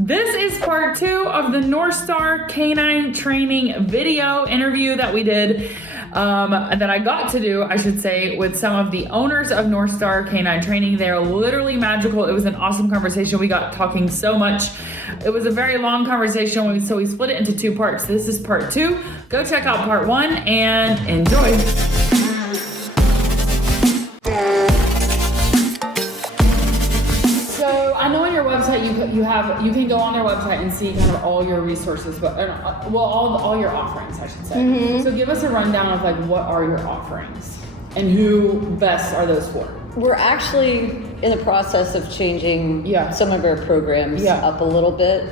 This is part 2 of the Northstar canine training video interview that we did, that I got to do, I should say, with some of the owners of Northstar Canine Training. They're literally magical. It was an awesome conversation. We got talking so much. It was a very long conversation, so we split it into 2 parts. This is part 2. Go check out part 1 and enjoy. I know on your website you can go on their website and see kind of all your resources, but all your offerings, I should say. Mm-hmm. So give us a rundown of like what are your offerings and who best are those for? We're actually in the process of changing some of our programs up a little bit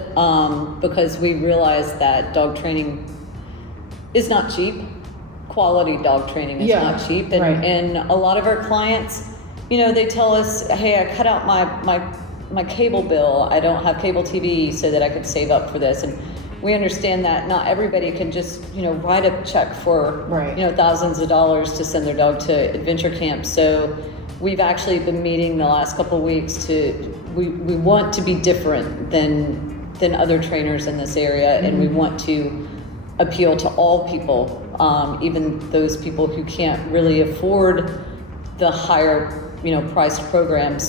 because we realized that dog training is not cheap. Quality dog training is not cheap, and a lot of our clients, you know, they tell us, hey, I cut out my cable bill. I don't have cable TV so that I could save up for this. And we understand that not everybody can just, you know, write a check for, you know, thousands of dollars to send their dog to adventure camp. So we've actually been meeting the last couple of weeks we want to be different than other trainers in this area. And we want to appeal to all people, even those people who can't really afford the higher, you know, priced programs.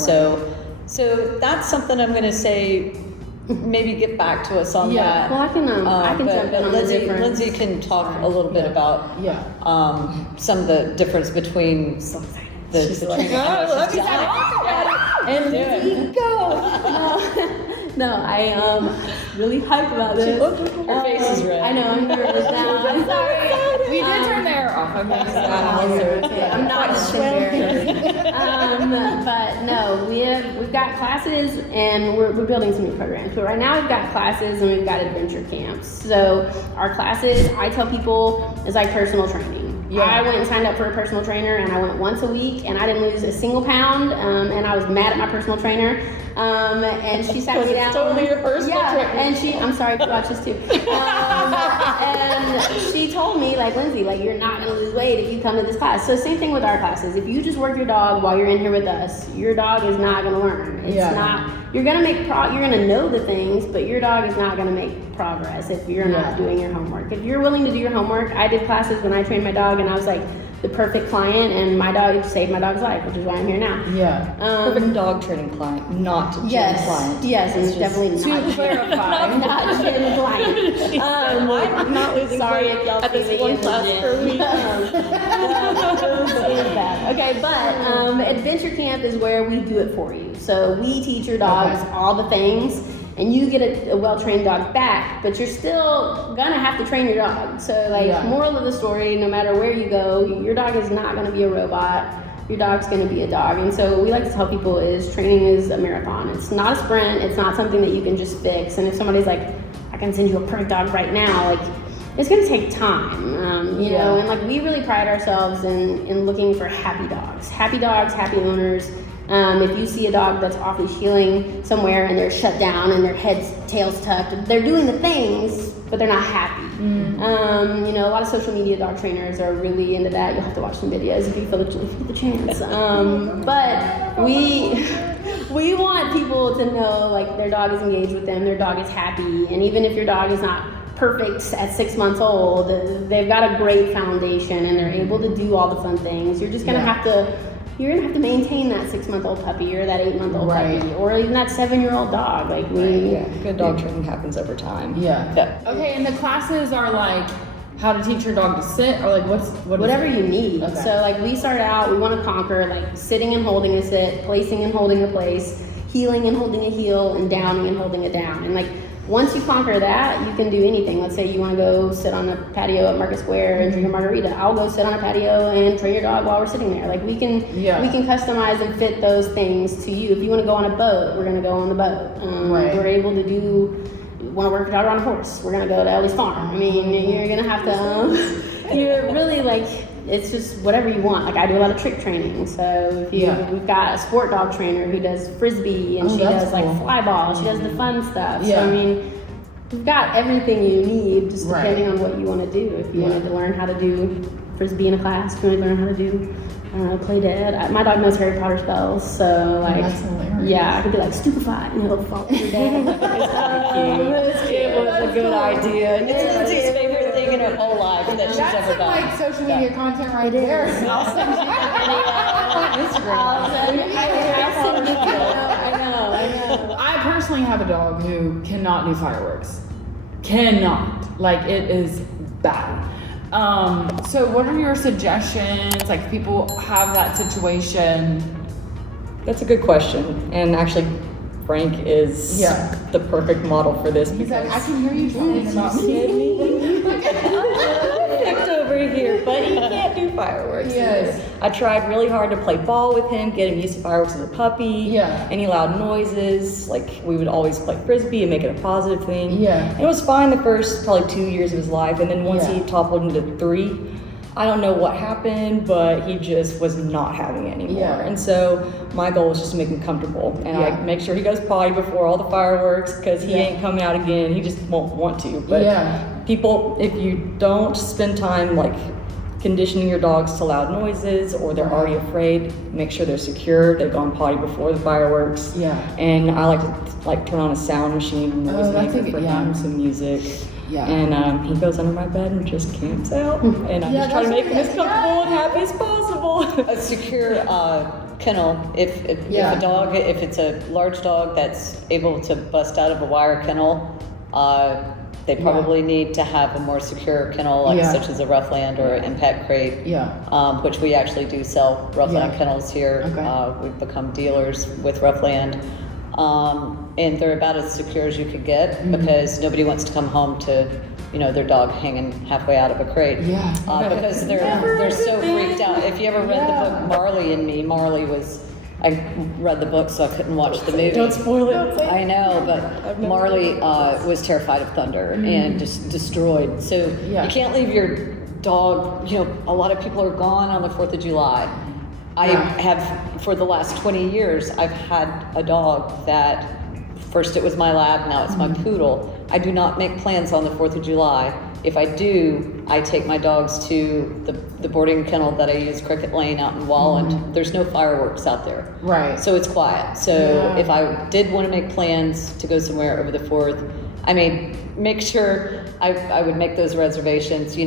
So that's something I'm going to say, maybe get back to us on that. Well, I can jump in on the difference. Lindsay can talk a little bit about some of the difference between the training. Let me talk about it. And Lindsay, go. No, I am really hyped about this. Her face is red. I know, I'm nervous now. I'm sorry. We did turn the air off. I'm not embarrassed. But no, we've got classes and we're building some new programs. But right now we've got classes and we've got adventure camps. So our classes, I tell people, is like personal training. Yeah. I went and signed up for a personal trainer and I went once a week and I didn't lose a single pound, and I was mad at my personal trainer. And she sat me down. It's totally your personal trainer. And I'm sorry if you watch this too. And she told me, like, Lindsay, like, you're not going to lose weight if you come to this class. So same thing with our classes. If you just work your dog while you're in here with us, your dog is not going to learn. It's not. You're going to you're going to know the things, but your dog is not going to make progress if you're not doing your homework. If you're willing to do your homework, I did classes when I trained my dog and I was like the perfect client, and my dog saved my dog's life, which is why I'm here now. Perfect dog training client, not gym client. Yes, it's definitely not. To clarify, not gym client. I'm not losing sorry weight if y'all at see this me one in the class gym. per week. It was bad. Okay, but adventure camp is where we do it for you. So we teach your dogs all the things, and you get a well-trained dog back, but you're still gonna have to train your dog. So moral of the story, no matter where you go, your dog is not gonna be a robot. Your dog's gonna be a dog. And so we like to tell people is training is a marathon. It's not a sprint. It's not something that you can just fix. And if somebody's like, I can send you a perfect dog right now, like, it's gonna take time, you know, and like we really pride ourselves in looking for happy dogs, happy owners. If you see a dog that's off leash healing somewhere and they're shut down and their head's tail's tucked, they're doing the things, but they're not happy. You know, a lot of social media dog trainers are really into that. You'll have to watch some videos if you feel the chance. But we want people to know like their dog is engaged with them, their dog is happy, and even if your dog is not perfect at 6 months old, they've got a great foundation and they're able to do all the fun things. You're just gonna have to maintain that 6-month-old puppy or that 8-month-old puppy or even that 7-year-old dog. Like good dog training happens over time. Okay, and the classes are like how to teach your dog to sit, or like whatever you need. Okay. So like we start out, we want to conquer like sitting and holding a sit, placing and holding a place, heeling and holding a heel, and downing and holding a down. And like once you conquer that, you can do anything. Let's say you want to go sit on a patio at Market Square and drink a margarita. I'll go sit on a patio and train your dog while we're sitting there. Like we can customize and fit those things to you. If you want to go on a boat, we're going to go on the boat. We're able to do. Want to work your dog on a horse? We're going to go to Ellie's farm. I mean, you're going to have to. You're really like. It's just whatever you want. Like I do a lot of trick training. So if we've got a sport dog trainer who does frisbee and she does like fly ball. She does the fun stuff. So I mean, we've got everything you need, just depending on what you want to do. If you wanted to learn how to do frisbee in a class, if you want to learn how to do, I don't know, play dead. My dog knows Harry Potter spells, so like, that's hilarious. I could be like stupefied and he'll fall through dead. It was a good idea. It's Lindsay's favorite thing in her whole life that she's ever That's done. like social media content right there. I'll send you the video on Instagram. I know. I personally have a dog who cannot do fireworks. Cannot. Like, it is bad. So what are your suggestions? Like, if people have that situation. That's a good question. And actually, Frank is the perfect model for this. He's like, I can hear you talking about me. Perfect over here, but he can't do fireworks. Yes. I tried really hard to play ball with him, get him used to fireworks as a puppy. Yeah. Any loud noises, like we would always play frisbee and make it a positive thing. Yeah. And it was fine the first probably 2 years of his life, and then once he toppled into 3, I don't know what happened, but he just was not having it anymore. Yeah. And so my goal was just to make him comfortable. And I make sure he goes potty before all the fireworks, because he ain't coming out again. He just won't want to. But people, if you don't spend time like conditioning your dogs to loud noises, or they're already afraid, make sure they're secure. They've gone potty before the fireworks. Yeah. And I like to turn on a sound machine, noise maker for him, some music. Yeah. And he goes under my bed and just camps out. And I just try to make him as comfortable and happy as possible. A secure kennel, if a dog, if it's a large dog that's able to bust out of a wire kennel, they probably need to have a more secure kennel, like such as a Roughland or an impact crate, which we actually do sell Roughland kennels here. Okay. We've become dealers with Roughland. And they're about as secure as you could get, because nobody wants to come home to, their dog hanging halfway out of a crate. Yeah. Because they're so freaked out. If you ever read the book Marley and Me, I read the book so I couldn't watch the movie. Don't spoil it. I know, but Marley was terrified of thunder and just destroyed. So you can't leave your dog, a lot of people are gone on the 4th of July. I have, for the last 20 years, I've had a dog that, first it was my lab, now it's my poodle. I do not make plans on the 4th of July. If I do, I take my dogs to the boarding kennel that I use, Cricket Lane out in Walland. There's no fireworks out there. Right. So it's quiet. So if I did want to make plans to go somewhere over the 4th, I may make sure I would make those reservations,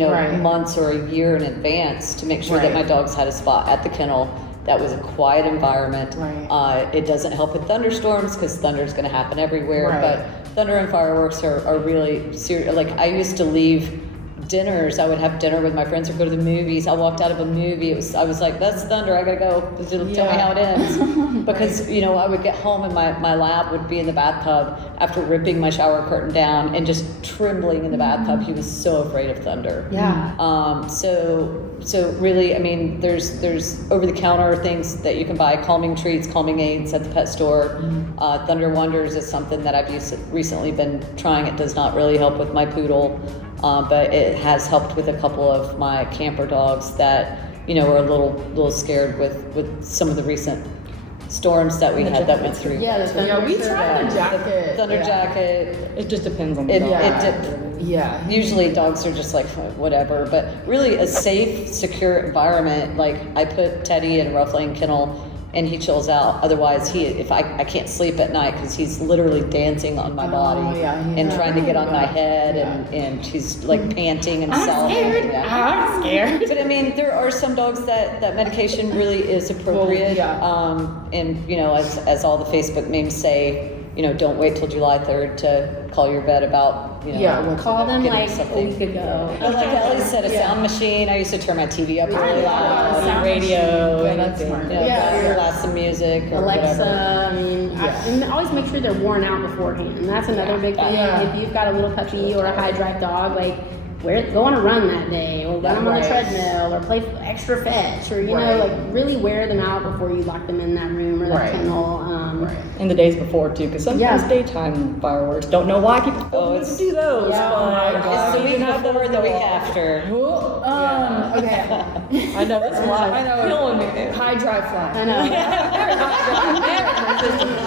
months or a year in advance, to make sure that my dogs had a spot at the kennel that was a quiet environment. Right. It doesn't help with thunderstorms, because thunder's going to happen everywhere. Right. But thunder and fireworks are really serious. Like, I used to leave dinners. I would have dinner with my friends or go to the movies. I walked out of a movie. I was like, that's thunder. I gotta go. Tell me how it ends. Because I would get home and my lab would be in the bathtub after ripping my shower curtain down and just trembling in the bathtub. He was so afraid of thunder. Yeah. So really, I mean, there's over-the-counter things that you can buy, calming treats, calming aids at the pet store. Thunder Wonders is something that I've recently been trying. It does not really help with my poodle. But it has helped with a couple of my camper dogs that, were a little scared with some of the recent storms that we had that went through. Yeah, we tried the jacket. Thunder jacket. It just depends on the dog. Usually dogs are just like, whatever. But really a safe, secure environment. Like, I put Teddy in a Roughland kennel and he chills out. Otherwise, I can't sleep at night, because he's literally dancing on my body and trying to get on my head, and she's like panting and salivating. I'm scared. But I mean, there are some dogs that medication really is appropriate. And as all the Facebook memes say, don't wait till July 3rd to call your vet about, call them getting like something. a week ago. But like Ellie said, a sound machine. I used to turn my TV up really loud, sound radio, machine. That's smart. blast some music or Alexa, whatever. I mean, and always make sure they're worn out beforehand. And that's another big thing. If you've got a little puppy or a high drive dog, like, go on a run that day, or run them on the treadmill, or play extra fetch, or like really wear them out before you lock them in that room or that kennel. In the days before too, because sometimes daytime fireworks, don't know why people do those. It's the week before and the week after. Okay. I know that's why. I know. Killing me. High drive fly. I know.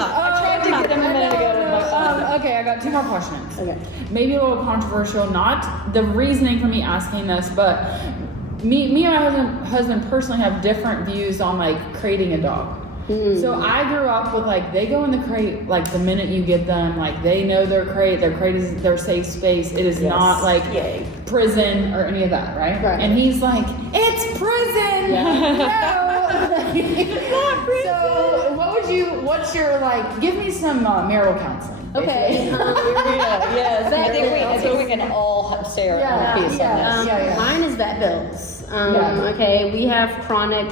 I tried to get him a minute ago with my phone. Okay, I got 2 more questions. Okay. Maybe a little controversial, not the reasoning for me asking this, but me and my husband personally have different views on like creating a dog. So I grew up with like they go in the crate like the minute you get them, like they know their crate is their safe space. It is not like prison or any of that, right? And he's like, it's prison. So what's your like? Give me some marital counseling. Okay. I think we can all share a piece on this. Mine is vet bills. Okay, we have chronic,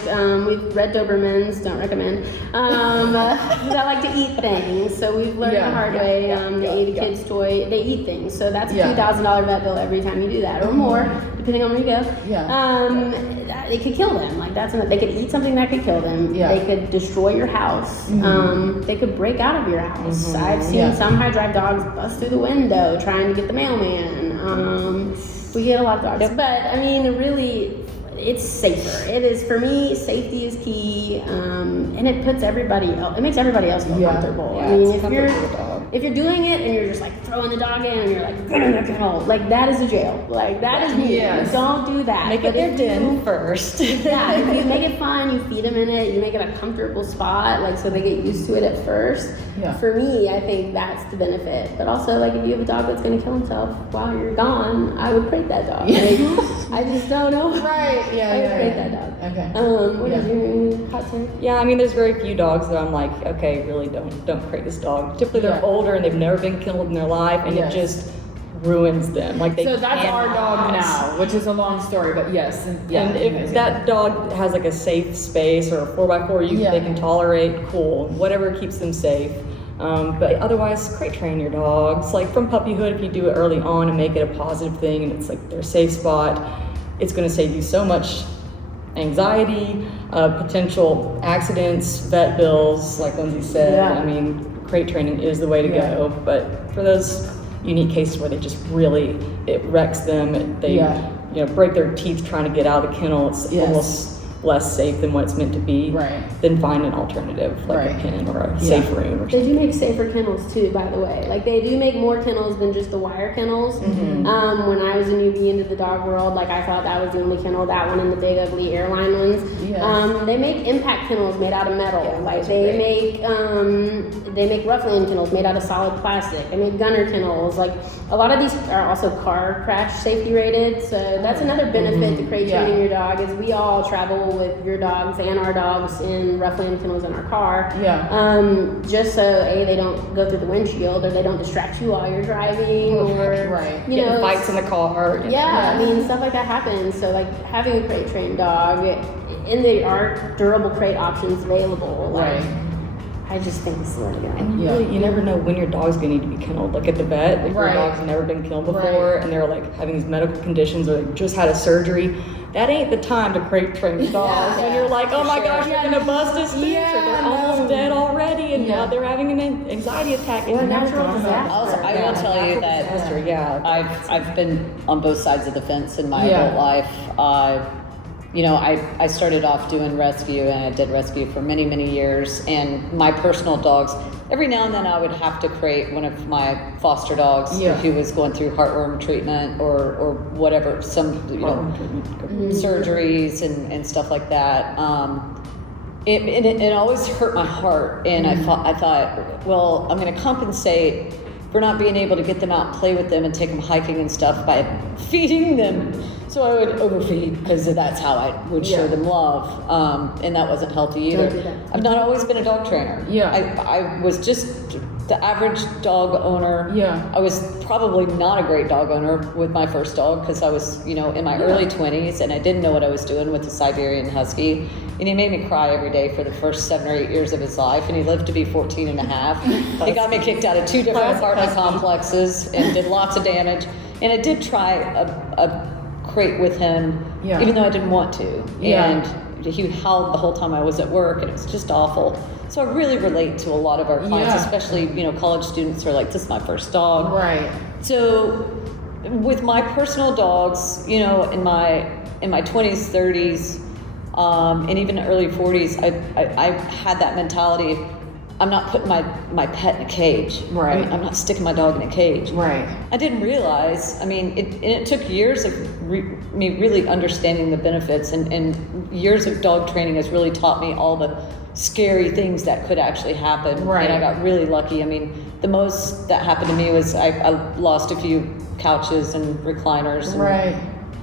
we've red Dobermans, don't recommend, that like to eat things. So we've learned the hard way. They eat a kid's toy, they eat things. So that's a $2,000 vet bill every time you do that, or more, depending on where you go. It could kill them. Like they could eat something that could kill them. They could destroy your house. They could break out of your house. I've seen some high drive dogs bust through the window trying to get the mailman. We get a lot of dogs, but I mean, really, it's safer. It is, for me, safety is key, and it puts everybody else, it makes everybody else feel comfortable. I mean, if you're doing it and you're just like throwing the dog in and you're like, like that is a jail. Like that is me. Don't do that. Make it their den first. If you make it fun, you feed them in it, you make it a comfortable spot, like so they get used to it at first. For me, I think that's the benefit. But also, like if you have a dog that's going to kill himself while you're gone, I would crate that dog. Like, I just don't know. Right. I would crate that dog. Okay. What is your hot take? Yeah, I mean, there's very few dogs that I'm like, okay, really don't crate this dog. Typically, they're older and they've never been killed in their life, and it just ruins them. Like they. So that's our dog now, which is a long story, but yes, and if that dog has like a safe space or a 4x4 they can tolerate, cool. Whatever keeps them safe. But otherwise, crate train your dogs. Like from puppyhood, if you do it early on and make it a positive thing, and it's like their safe spot, it's going to save you so much anxiety, potential accidents, vet bills, like Lindsay said. I mean, crate training is the way to go. But for those unique cases where they just really, it wrecks them, they break their teeth trying to get out of the kennel, it's almost less safe than what it's meant to be, then find an alternative, like a pen or a safe room. Or they do make safer kennels too, by the way. Like they do make more kennels than just the wire kennels. When I was a newbie into the dog world, like I thought that was the only kennel, that one and the big ugly airline ones. They make impact kennels made out of metal. Like they make rough-land kennels made out of solid plastic. They make gunner kennels. Like a lot of these are also car crash safety rated. So that's another benefit to crate training your dog, is we all travel with your dogs and our dogs in rough-land kennels in our car. Just so they don't go through the windshield, or they don't distract you while you're driving, or you know, fights in the car. I mean, stuff like that happens. So like having a crate trained dog, and there are durable crate options available. Like, I just think it's the way to go. And you never know when your dog's gonna need to be kenneled. Like at the vet, if your dog's never been kenneled before and they're like having these medical conditions, or they just had a surgery, that ain't the time to crate train dogs. When you're like, oh my gosh, you're gonna bust his stitch, or they're almost dead already, and now they're having an anxiety attack. Or a natural disaster. Also, I will tell you that I've been on both sides of the fence in my adult life. You know, I started off doing rescue, and I did rescue for many, many years. And my personal dogs, every now and then I would have to crate one of my foster dogs who was going through heartworm treatment or whatever, some surgeries and stuff like that. It always hurt my heart, and I thought, well, I'm going to compensate for not being able to get them out and play with them and take them hiking and stuff by feeding them. So I would overfeed, because that's how I would show them love, and that wasn't healthy either. I've not always been a dog trainer. I was just the average dog owner. I was probably not a great dog owner with my first dog, because I was, in my early 20s, and I didn't know what I was doing with the Siberian Husky, and he made me cry every day for the first 7 or 8 years of his life, and he lived to be 14 and a half. He got me kicked out of 2 different apartment complexes and did lots of damage, and I did try a crate with him, even though I didn't want to, and he howled the whole time I was at work, and it was just awful. So I really relate to a lot of our clients, especially college students who are like, this is my first dog. So with my personal dogs, in my 20s, 30s, and even early 40s, I had that mentality. I'm not putting my pet in a cage. I'm not sticking my dog in a cage. I didn't realize, it took years of me really understanding the benefits, and years of dog training has really taught me all the scary things that could actually happen. Right. And I got really lucky. I mean, the most that happened to me was I lost a few couches and recliners. And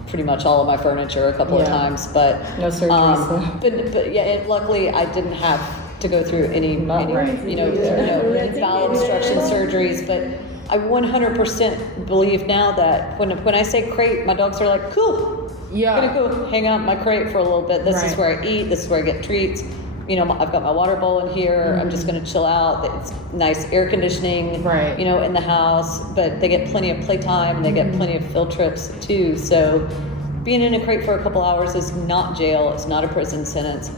pretty much all of my furniture a couple of times, but no surgeries. but yeah, luckily I didn't have to go through any bowel obstruction surgeries. But I 100% believe now that when I say crate, my dogs are like, cool. Yeah, I'm gonna go hang out in my crate for a little bit. This is where I eat. This is where I get treats. You know, I've got my water bowl in here. I'm just gonna chill out. It's nice air conditioning, you know, in the house. But they get plenty of playtime and they get plenty of field trips too. So being in a crate for a couple hours is not jail. It's not a prison sentence.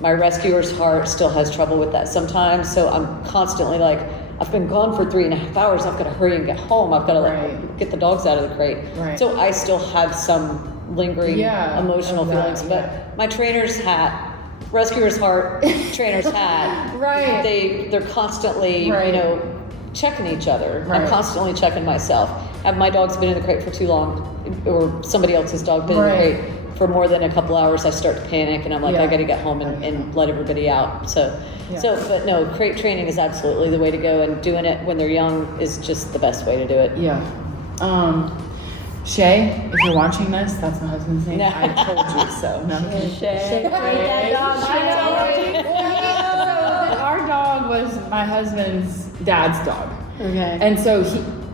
My rescuer's heart still has trouble with that sometimes. So I'm constantly like, I've been gone for 3.5 hours. I've got to hurry and get home. I've got to get the dogs out of the crate. So I still have some lingering emotional feelings. But my trainer's hat, rescuer's heart, trainer's hat. They're constantly, you know, checking each other. I'm constantly checking myself. Have my dogs been in the crate for too long, or somebody else's dog been in the crate for more than a couple hours, I start to panic and I'm like, I got to get home and let everybody out. But no, crate training is absolutely the way to go, and doing it when they're young is just the best way to do it. Shay, if you're watching this, that's my husband's name. I told you so. No. Shay. Our dog was my husband's dad's dog. Okay. And so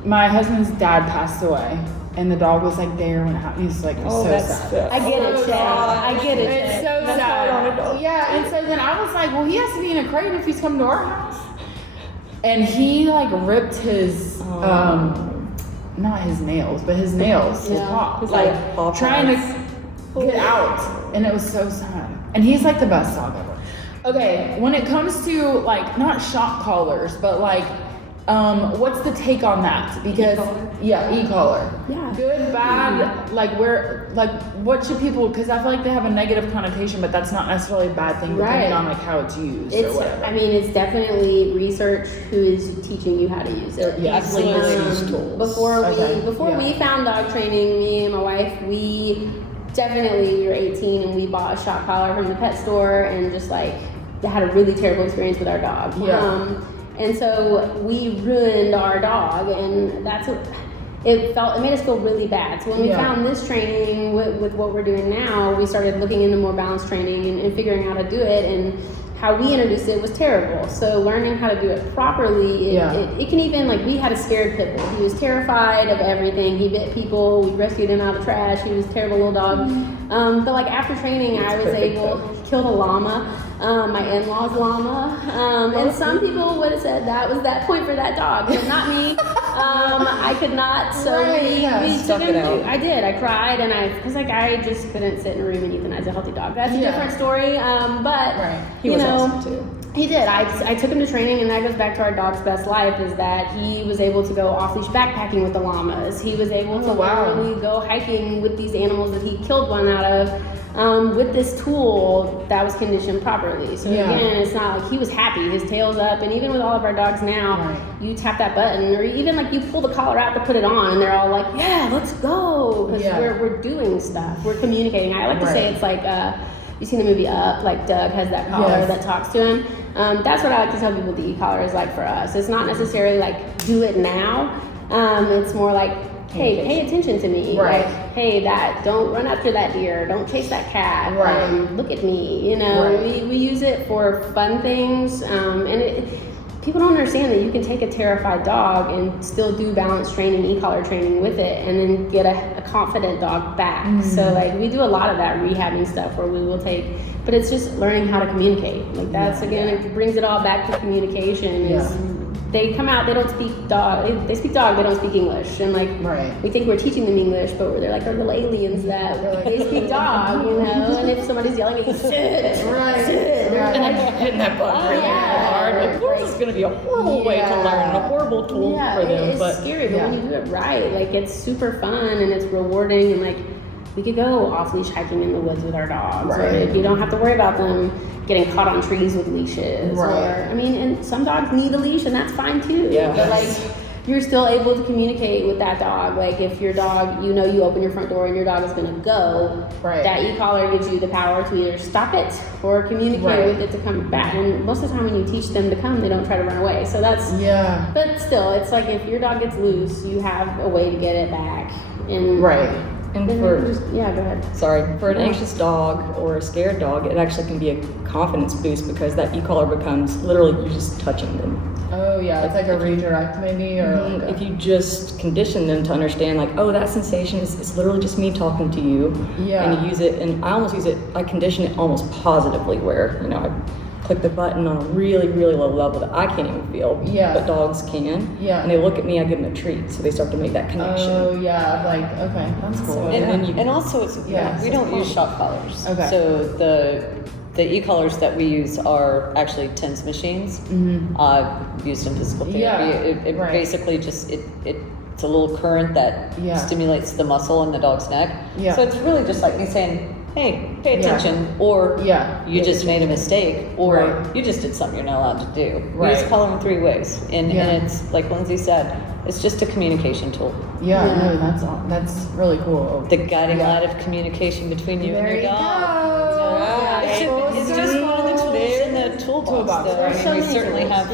my husband's dad passed away, and the dog was like there when it happened. He was like, so sad. I get it, Shay. I get it. It's so sad. Yeah, and so then I was like, well, he has to be in a crate if he's come to our house. And he like ripped his, not his nails, but his nails, his paw, like trying to get out. And it was so sad. And he's like the best dog ever. Okay, when it comes to like, not shock collars, but like, what's the take on that? Because e-collar. Yeah. Good, bad, like what should people, because I feel like they have a negative connotation, but that's not necessarily a bad thing depending on like how it's used or whatever. I mean, it's definitely research who is teaching you how to use it. Yeah, absolutely. Before we found dog training, me and my wife, we were 18 and we bought a shock collar from the pet store and just like had a really terrible experience with our dog. And so we ruined our dog, and it made us feel really bad. So when we found this training with what we're doing now, we started looking into more balanced training and figuring out how to do it, and how we introduced it was terrible. So learning how to do it properly, it can even, like, we had a scared pit bull. He was terrified of everything. He bit people. We rescued him out of the trash. He was a terrible little dog. But like after training, I was able, killed a llama. My in-laws llama, and some people would have said that was that point for that dog, but not me. I could not, so we took him. I did. I cried, and because like I just couldn't sit in a room and euthanize a healthy dog. That's a different story. But he was awesome too. He did. I took him to training, and that goes back to our dog's best life, is that he was able to go off-leash backpacking with the llamas. He was able to literally go hiking with these animals that he killed one out of. With this tool that was conditioned properly. So again, it's not like he was happy, his tail's up, and even with all of our dogs now, you tap that button, or even like you pull the collar out to put it on, and they're all like, let's go, because we're doing stuff, we're communicating. I like to say it's like, you seen the movie Up, like Doug has that collar that talks to him. That's what I like to tell people the e-collar is like for us. It's not necessarily like, do it now. It's more like, hey, pay attention to me. Like, hey, don't run after that deer. Don't chase that cat. Look at me. You know, we use it for fun things. And people don't understand that you can take a terrified dog and still do balance training, e-collar training with it, and then get a confident dog back. So like we do a lot of that rehabbing stuff where we will take, but it's just learning how to communicate. Like that's it brings it all back to communication. They come out, they don't speak dog, they speak dog, they don't speak English. And like, we think we're teaching them English, but they're like our little aliens that they speak dog, you know? And if somebody's yelling at you, sit, sit. And then hitting that button really hard. Of course it's gonna be a horrible way to learn, a horrible tool for them. It's scary, but when you do it right, like it's super fun and it's rewarding, and like we could go off-leash hiking in the woods with our dogs. Like, you don't have to worry about them getting caught on trees with leashes. Or, I mean, and some dogs need a leash, and that's fine too. But like, you're still able to communicate with that dog. Like if your dog, you open your front door and your dog is gonna go, that e-collar gives you the power to either stop it or communicate with it to come back. And most of the time when you teach them to come, they don't try to run away. So that's, but still, it's like if your dog gets loose, you have a way to get it back. And And go ahead. Sorry, for an anxious dog or a scared dog, it actually can be a confidence boost because that e-collar becomes literally you're just touching them. Oh yeah, it's like a redirect maybe, or if you just condition them to understand, like, oh, that sensation is literally just me talking to you. Yeah. And you use it, and I almost use it. I condition it almost positively, where I click the button on a really, really low level that I can't even feel. Yeah. But dogs can. Yeah. And they look at me, I give them a treat, so they start to make that connection. Oh yeah, like okay, that's cool. And also, it's we don't use shock collars. Okay. So the e-collars that we use are actually TENS machines, used in physical therapy. Yeah, It basically just it's a little current that stimulates the muscle in the dog's neck. Yeah. So it's really just like you saying, hey, pay attention, or you just made a mistake, or you just did something you're not allowed to do. We use collar in 3 ways, and it's like Lindsay said, it's just a communication tool. No, that's really cool. The guiding light of communication between you and your dog. It's just one of the tools in the toolbox that we certainly have.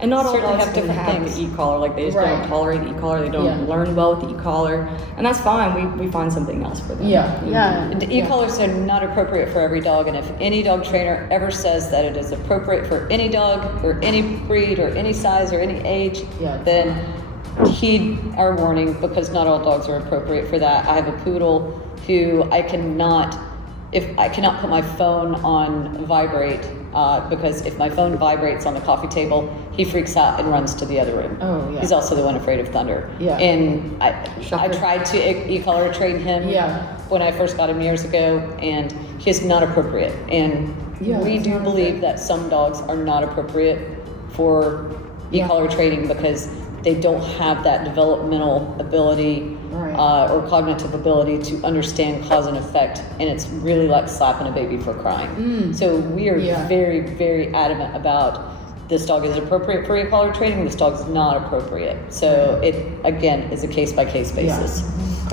And not all Certainly dogs have can different have things. the e-collar, like they just don't tolerate the e-collar, they don't learn well with the e-collar, and that's fine, we find something else for them. The e-collars are not appropriate for every dog, and if any dog trainer ever says that it is appropriate for any dog, or any breed, or any size, or any age, then heed our warning, because not all dogs are appropriate for that. I have a poodle who I cannot put my phone on vibrate, because if my phone vibrates on the coffee table, he freaks out and runs to the other room. Oh, yeah. He's also the one afraid of thunder. Yeah. And I tried to e-collar train him when I first got him years ago, and he's not appropriate. And we do believe that some dogs are not appropriate for e-collar training because they don't have that developmental ability or cognitive ability to understand cause and effect, and it's really like slapping a baby for crying. So we are very, very adamant about this dog is appropriate for e-collar training, this dog is not appropriate. So it, again, is a case-by-case basis.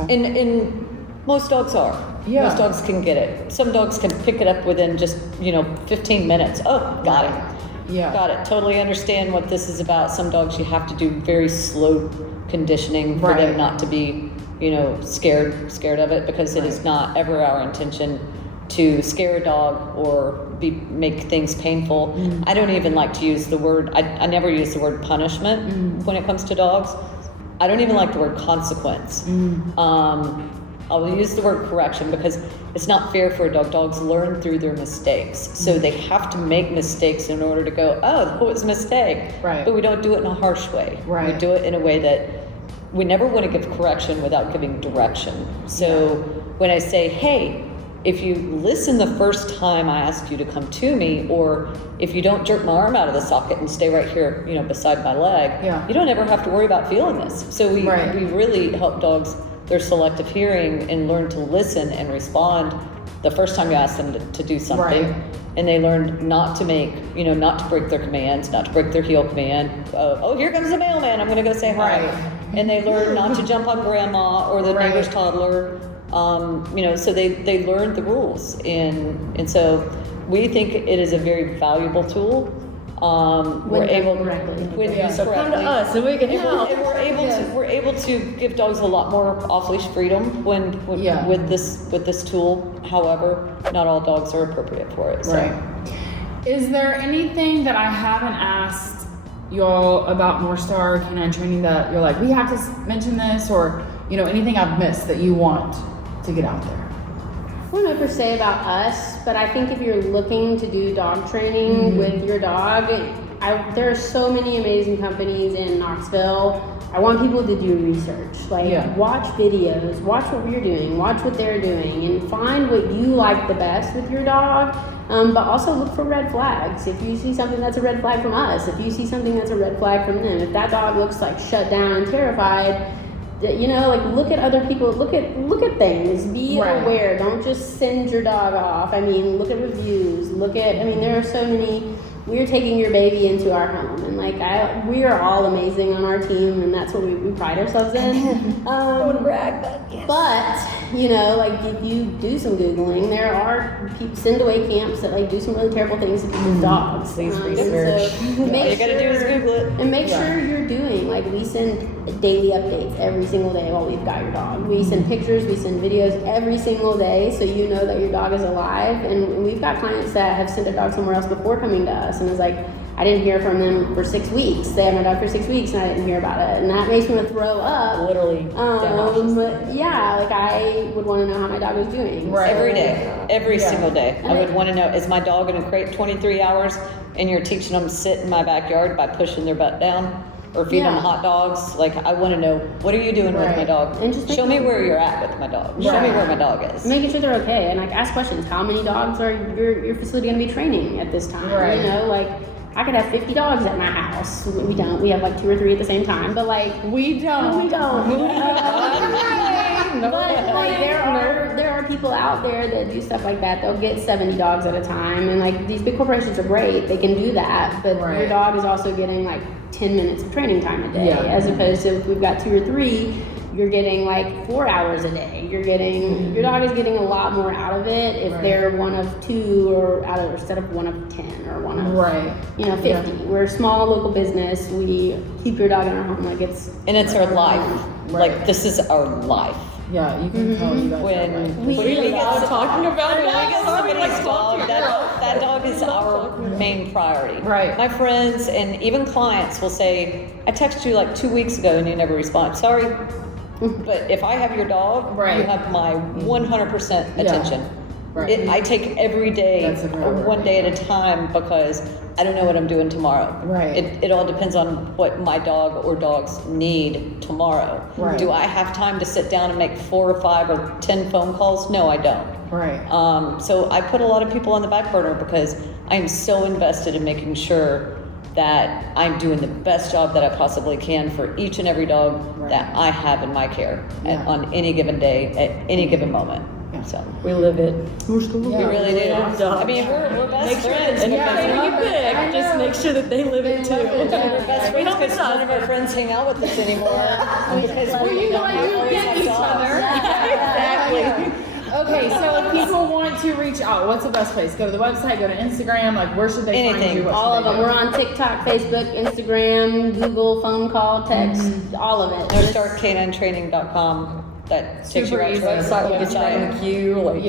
And most dogs are. Most dogs can get it. Some dogs can pick it up within just, 15 minutes. Oh, got it. Got it. Totally understand what this is about. Some dogs you have to do very slow conditioning for them not to be, scared of it, because it is not ever our intention to scare a dog or make things painful. I don't even like to use the word, I never use the word punishment when it comes to dogs. I don't even like the word consequence. I'll use the word correction because it's not fair for a dog. Dogs learn through their mistakes. So they have to make mistakes in order to go, oh, that was a mistake. But we don't do it in a harsh way. We do it in a way that we never want to give correction without giving direction. So when I say, hey, if you listen the first time I ask you to come to me, or if you don't jerk my arm out of the socket and stay right here, beside my leg, you don't ever have to worry about feeling this. So we really help dogs, their selective hearing, and learn to listen and respond the first time you ask them to do something. And they learn not to make, not to break their commands, not to break their heel command. Oh, here comes the mailman, I'm gonna go say hi. And they learn not to jump on grandma or the neighbor's toddler. So they learned the rules, and so we think it is a very valuable tool. We're able So come to us and we can help. And we're able to give dogs a lot more off-leash freedom with this tool. However, not all dogs are appropriate for it. So. Is there anything that I haven't asked y'all about Northstar canine training that you're like, we have to mention this, or anything I've missed that you want to get out there? I don't know per se about us, but I think if you're looking to do dog training with your dog, there are so many amazing companies in Knoxville. I want people to do research, watch videos, watch what we're doing, watch what they're doing, and find what you like the best with your dog. But also look for red flags. If you see something that's a red flag from us, if you see something that's a red flag from them, if that dog looks like shut down and terrified, look at other people, look at things, be aware. Don't just send your dog off. Look at reviews, there are so many we're taking your baby into our home, and like we are all amazing on our team, and that's what we pride ourselves in. I want to brag, but yes. But you know, like if you do some googling, there are send away camps that like do some really terrible things to people's dogs. Please research. So All you gotta do is Google it, and make sure you're doing like we send daily updates every single day while we've got your dog. We send pictures, we send videos every single day, so you know that your dog is alive. And we've got clients that have sent their dog somewhere else before coming to us, and it's like, I didn't hear from them for 6 weeks. They had my dog for 6 weeks, and I didn't hear about it, and that makes me want to throw up. literally. Yeah, like I would want to know how my dog was doing. Right. So, Every day, every single day. I would And want to know, is my dog in a crate 23 hours and you're teaching them to sit in my backyard by pushing their butt down or feeding them hot dogs? Like, I want to know, what are you doing with my dog? And just show me where you're at with my dog. Show me where my dog is. Making sure they're okay, and like ask questions. How many dogs are your facility going to be training at this time? Right. You know, like I could have 50 dogs at my house. We don't. We have like 2 or 3 at the same time. But like We don't. we don't. But like there are people out there that do stuff like that. They'll get 70 dogs at a time, and like these big corporations are great. They can do that, but your dog is also getting like 10 minutes of training time a day, as opposed to if we've got 2 or 3. You're getting like 4 hours a day. You're getting your dog is getting a lot more out of it if they're one of 2 or out of instead of one of 10 or one of 50. We're a small local business. We keep your dog in our home like it's our life. Like, this is our life. Yeah, you can tell you guys. When we get talking about it. When we get somebody's dog, that dog is our main priority. Right. My friends and even clients will say, I texted you like 2 weeks ago and you never respond. Sorry, but if I have your dog, you have my 100% attention. Right. I take every day, one day at a time, because I don't know what I'm doing tomorrow. Right. It all depends on what my dog or dogs need tomorrow. Right. Do I have time to sit down and make 4 or 5 or 10 phone calls? No, I don't. Right. So I put a lot of people on the back burner because I am so invested in making sure that I'm doing the best job that I possibly can for each and every dog that I have in my care on any given day, at any given moment. So We live it. we really do. I mean, we're best friends. And just make sure that they live it too. We're best friends because none of our friends hang out with us anymore. Because you get each other. Exactly. Okay, so if people want to reach out, what's the best place? Go to the website, go to Instagram, like where should they find you? What All should of they them. do? We're on TikTok, Facebook, Instagram, Google, phone call, text, all of it. NorthstarK9Training.com. That takes you right to the Website will get you right in the queue. Like,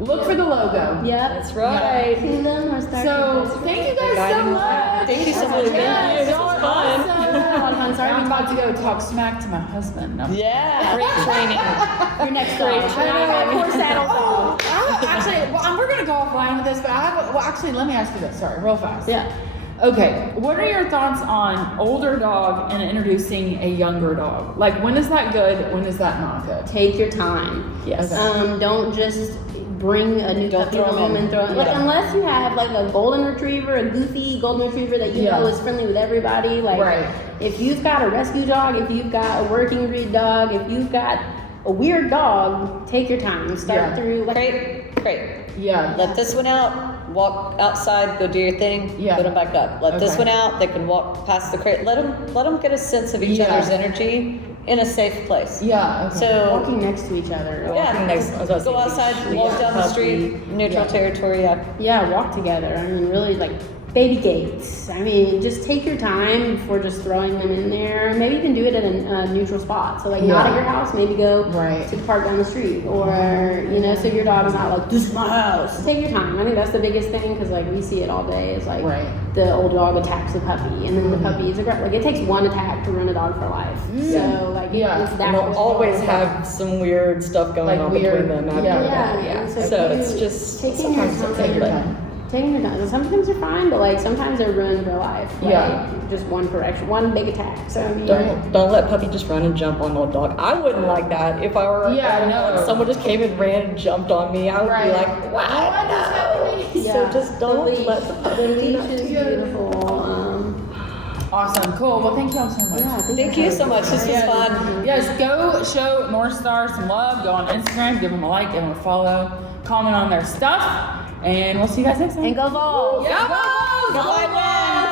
Look for the logo. Yep. that's right. Kingdom or Star So thank you guys so much. Thank you so much. Thank you. This Y'all was are fun. awesome. Sorry, I'm about to go talk smack to my husband. No. Yeah. Great training. Your next dog. Poor saddle dog. Actually, we're gonna go offline with this, but actually, let me ask you this. Sorry, real fast. Yeah. Okay, what are your thoughts on older dog and introducing a younger dog? Like, when is that good? When is that not good? Take your time. Yes. Don't just bring a new puppy home and throw it. Like, unless you have like a golden retriever, a goofy golden retriever that you know is friendly with everybody. Like, if you've got a rescue dog, if you've got a working breed dog, if you've got a weird dog, take your time. Start through like Crate. Yeah. Let this one out, walk outside, go do your thing, put them back up. Let this one out, they can walk past the crate. Let them get a sense of each other's energy in a safe place. Yeah. Okay. So walking next to each other. go outside, walk down the street, neutral territory. Yeah, walk together. I mean, really, like baby gates. I mean, just take your time before just throwing them in there. Maybe you can do it at a neutral spot. So, like, not at your house. Maybe go to the park down the street, or so your dog is not like, this is my house. Take your time. I think that's the biggest thing, because like we see it all day. Is like the old dog attacks the puppy, and then the puppy is aggressive. Like, it takes one attack to run a dog for life. So like it's that. And they'll always have some weird stuff going on between them after that. So it's just taking your time. Taking your time. Sometimes they're fine, but like sometimes they're ruined their life. Like, just one correction, one big attack. So I mean, don't let puppy just run and jump on the old dog. I wouldn't like that if I were. If someone just came and ran and jumped on me, I would be like, wow, no. So just don't let the puppy. The leash is beautiful. Awesome, cool. Well, thank you all so much. Yeah, Thank you so much. This was fun. Yes, go show Northstar some love. Go on Instagram, give them a like, give them a follow, comment on their stuff, and we'll see you guys next time. And go Vols. Yeah, go Vols! Go Dogs!